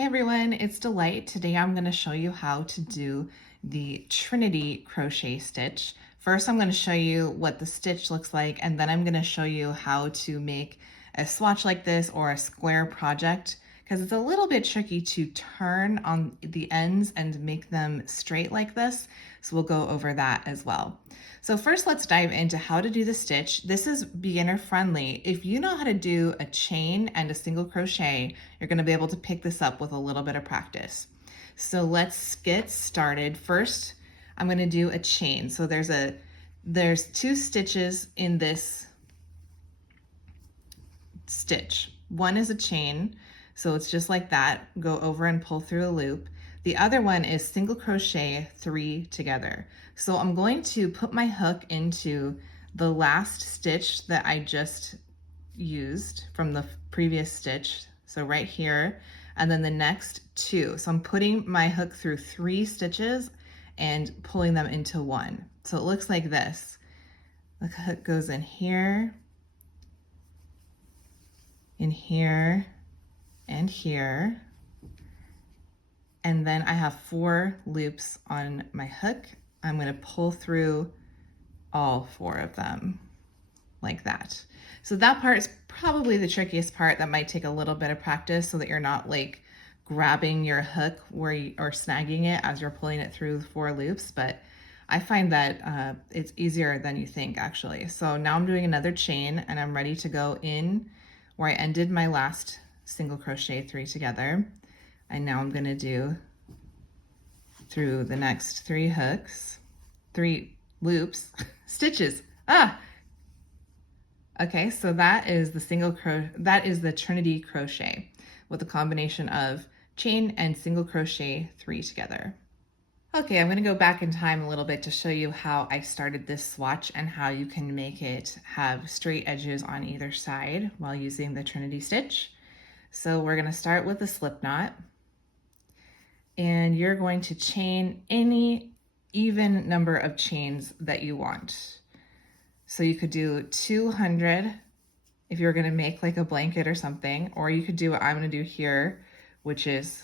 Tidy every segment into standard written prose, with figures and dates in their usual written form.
Hey everyone, it's Delight. Today I'm going to show you how to do the Trinity crochet stitch. First I'm going to show you what the stitch looks like, and then I'm going to show you how to make a swatch like this or a square project, because it's a little bit tricky to turn on the ends and make them straight like this. So we'll go over that as well. So first let's dive into how to do the stitch. This is beginner friendly. If you know how to do a chain and a single crochet, you're going to be able to pick this up with a little bit of practice. So let's get started. First, I'm going to do a chain. So there's 2 stitches in this stitch. One is a chain, so it's just like that. Go over and pull through a loop. The other one is single crochet 3 together. So I'm going to put my hook into the last stitch that I just used from the previous stitch. So right here, and then the next 2. So I'm putting my hook through 3 stitches and pulling them into 1. So it looks like this. The hook goes in here, and here, and then I have 4 loops on my hook. I'm going to pull through all 4 of them like that. So that part is probably the trickiest part. That might take a little bit of practice so that you're not like grabbing your hook or snagging it as you're pulling it through 4 loops, but I find that it's easier than you think actually. So now I'm doing another chain and I'm ready to go in where I ended my last single crochet 3 together. And now I'm going to do through the next 3 loops, stitches. Okay, so that is the Trinity crochet with a combination of chain and single crochet 3 together. Okay, I'm going to go back in time a little bit to show you how I started this swatch and how you can make it have straight edges on either side while using the Trinity stitch. So we're going to start with a slip knot, and you're going to chain any even number of chains that you want. So you could do 200 if you're going to make like a blanket or something, or you could do what I'm going to do here, which is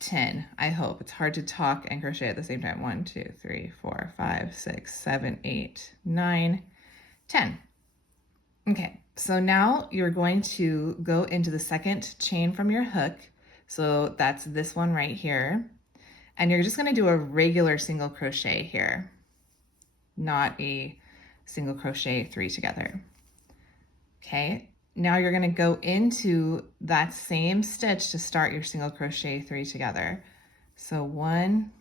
10. I hope. It's hard to talk and crochet at the same time. 1, 2, 3, 4, 5, 6, 7, 8, 9, 10. Okay, so now you're going to go into the second chain from your hook. So that's this one right here. And you're just going to do a regular single crochet here, not a single crochet 3 together. Okay, now you're going to go into that same stitch to start your single crochet 3 together. So 1,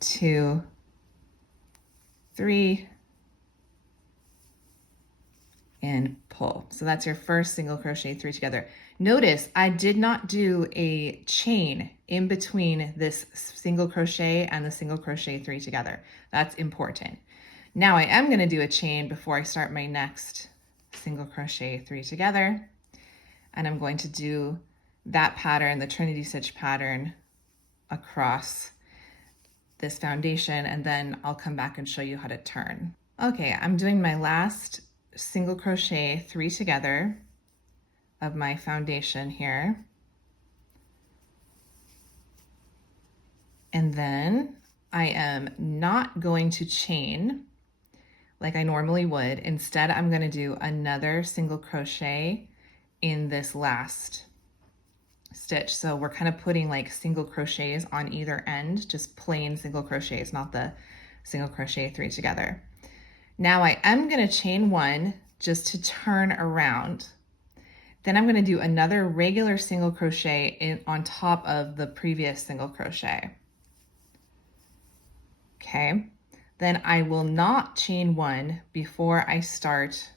2, 3, and pull. So that's your first single crochet 3 together. Notice I did not do a chain in between this single crochet and the single crochet 3 together. That's important. Now I am going to do a chain before I start my next single crochet 3 together, and I'm going to do that pattern, the Trinity stitch pattern, across this foundation, and then I'll come back and show you how to turn. Okay, I'm doing my last single crochet 3 together of my foundation here, and then I am not going to chain like I normally would. Instead, I'm going to do another single crochet in this last stitch. So we're kind of putting like single crochets on either end, just plain single crochets, not the single crochet 3 together. Now I am going to chain 1 just to turn around. Then I'm going to do another regular single crochet on top of the previous single crochet. Okay. Then I will not chain 1 before I start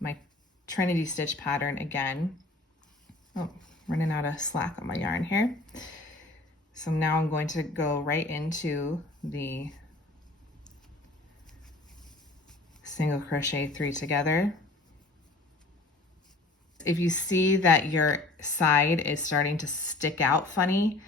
my Trinity stitch pattern again. Oh, running out of slack on my yarn here. So now I'm going to go right into the single crochet 3 together. If you see that your side is starting to stick out funny,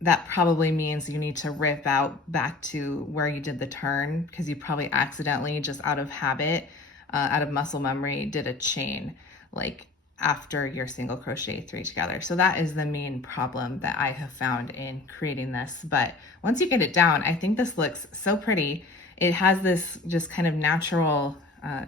that probably means you need to rip out back to where you did the turn, because you probably accidentally, just out of habit, out of muscle memory, did a chain. Like after your single crochet 3 together. So that is the main problem that I have found in creating this. But once you get it down, I think this looks so pretty. It has this just kind of natural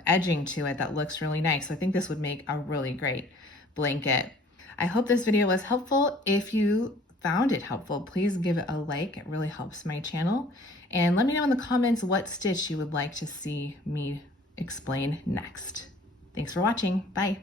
edging to it that looks really nice. So I think this would make a really great blanket. I hope this video was helpful. If you found it helpful, please give it a like. It really helps my channel. And let me know in the comments what stitch you would like to see me explain next. Thanks for watching. Bye.